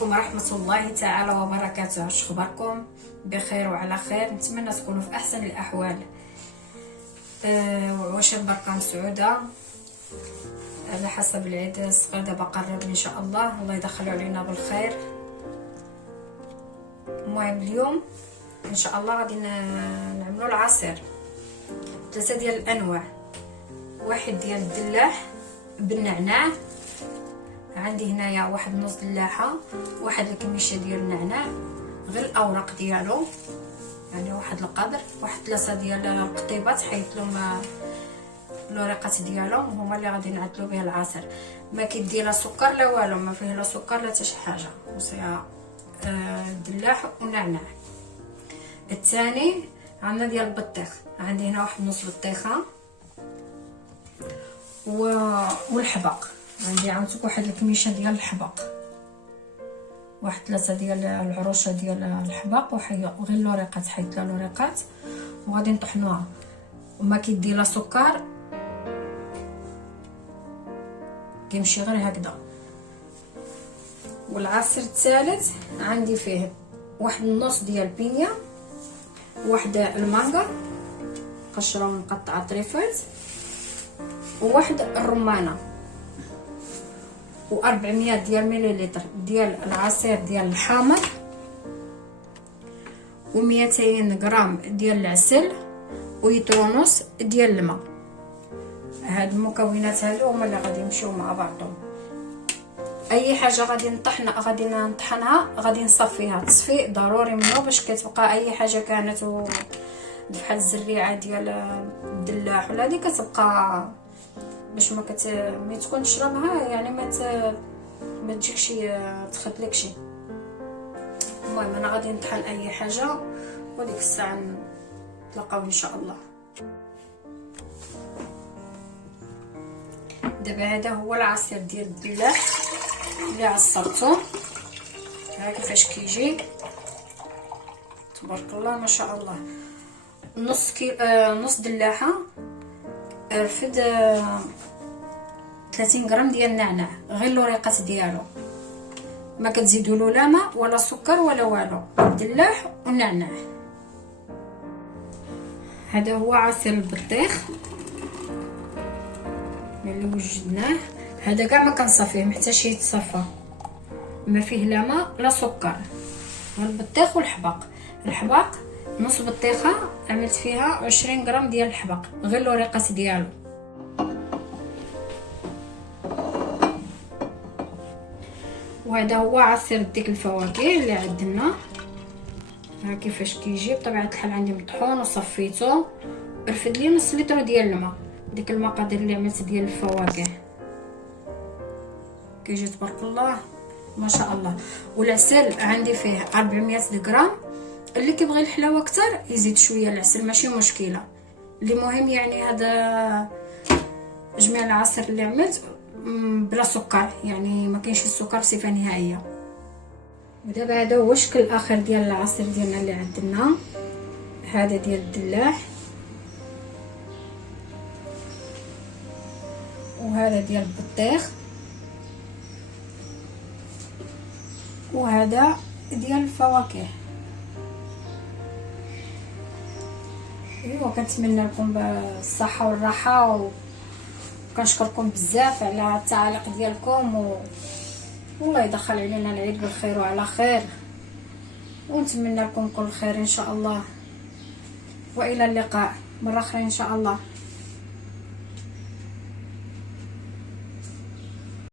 عليكم ورحمة الله تعالى وبركاته. اش اخباركم؟ بخير وعلى خير، نتمنى تكونوا في احسن الاحوال. واش البركه مسعوده على حسب العيد الصغير دابا قرب ان شاء الله يدخلوا علينا بالخير. المهم اليوم ان شاء الله غادي نعملوا العصير 3 ديال الانواع. واحد ديال الدلاح بالنعناع، عندي هنايا واحد نص دلاحه، واحد الكميشه ديال النعناع غير الاوراق ديالو، يعني واحد القدر، واحد 3 ديال القطيبات حيت لهم الورقات ديالهم، هما اللي غادي نعدلو بها العصير. ما كيدي لا سكر لا والو، ما فيه لا سكر لا حتى شي حاجه، وصيا الدلاح والنعناع. الثاني عندنا ديال البطيخ، عندي هنا واحد نص بطيخه والحبق، عندي عندك واحد الكميشه ديال الحبق، واحد 3 ديال العروشه ديال الحبق، وغير الورقات حيت لا الورقات، وغادي نطحنوها وما كيدي لا سكر، كيمشي غير هكذا. والعصير الثالث عندي فيه واحد النص ديال البينيا، واحد المانغا قشره مقطعه طريفات، وواحد الرمانه، و400 ديال مليلتر ديال العصير ديال الحامض، و200 غرام ديال العسل، ولتر ونص ديال الماء. هاد المكونات هادو هما اللي غادي يمشيو مع بعضهم. اي حاجه غادي نطحنها غادي نصفيها تصفي ضروري منه، باش كتبقى اي حاجه كانت بحال الزريعه ديال الدلاح ولا هادي كتبقى باش ما تكون تشربها، يعني ما تجيكش تخدلكش. المهم انا غادي نطحن اي حاجه وديك الساعه نتلاقاو ان شاء الله. دابا هذا هو العصير ديال الدلاح اللي عصرته، ها كيفاش كيجي تبارك الله ما شاء الله. نص دلاحه رفد 30 غرام ديال النعناع غير الوريقات ديالو، ما كتزيدوا له لا ماء ولا سكر ولا والو، الدلاح والنعناع. هذا هو عصير البطيخ اللي وجدناه، هذا كاع ما كنصافيه حتى شي يتصفى، ما فيه لا ماء لا سكر، والبطيخ والحبق. الحبق نص بطيخه عملت فيها 20 غرام ديال الحبق غير الوريقات ديالو. وهذا هو عصير ديك الفواكه اللي عندنا، ها كيفاش كيجي. بطبيعه الحال عندي مطحون وصفيته، رفد لي نص لتر ديال الماء، ديك المقادير اللي عملت ديال الفواكه كيجي تبارك الله ما شاء الله. والعسل عندي فيه 400 غرام، اللي كيبغي الحلاوه اكثر يزيد شويه العسل ماشي مشكله. اللي مهم يعني هذا جميع العصير اللي عملت بلا سكر، يعني ما كاينش السكر بصفه نهائيه. ودابا هذا هو الشكل الاخر ديال العصير ديالنا اللي عندنا، هذا ديال الدلاح، وهذا ديال البطيخ، وهذا ديال الفواكه. ايوا كنتمنى لكم الصحه والراحه، وكنشكركم بزاف على التعاليق ديالكم، والله يدخل علينا العيد بالخير وعلى خير، ونتمنى لكم كل خير ان شاء الله. والى اللقاء مره اخرى ان شاء الله.